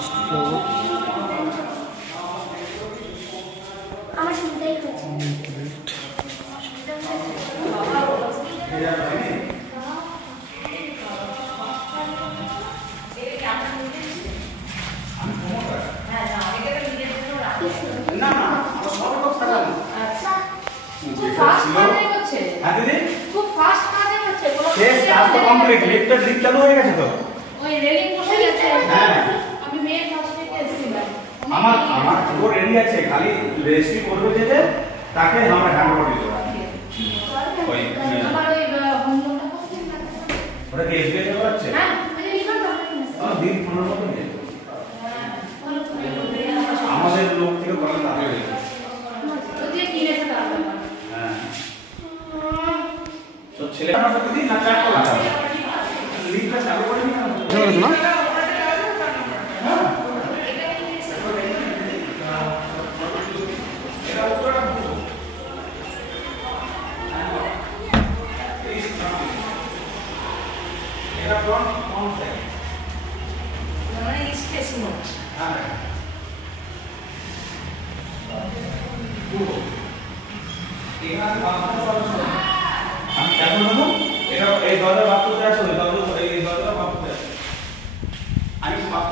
First floor. আমার সুবিধাই হচ্ছে। না না আমার সব লোক সাজানো। আচ্ছা খুব ফাস্ট কাজে হচ্ছে। হ্যাঁ দিদি খুব ফাস্ট কাজে হচ্ছে। শেষ কাজ তো কমপ্লিট, লিফটটা লিফট চালু হয়ে গেছে তো। ওই রেলিং বসে গেছে। হ্যাঁ আমি মেয়ে ফার্স্ট থেকে এসেছিলাম। আমার পুরো রেডি আছে, খালি রেজিস্ট্রি করবে যেতে তাকে আমরা হ্যান্ড ওভার দিতে হবে। ওই আমার ওই হোম লোনটা কত দিন লাগবে? ওটা কি এসবিআই থেকে করাচ্ছে? হ্যাঁ মানে লিভার প্রবলেম আছে। দিন 15 মতো নিয়ে আমাদের লোক থেকে করালে তাহলে হয়ে যাবে। যদি কিনেছে তাহলে হ্যাঁ তো ছেলেটা আমাদের দিদি না চারটা লাগাবে লিফটটা চালু করে নিয়ে না মানে স্পেস নোট। আমি কেমন দেবো এটা এই দরজা বাদ করতে আসো, এই দরজা বাদ করতে আসো। আমি বাদ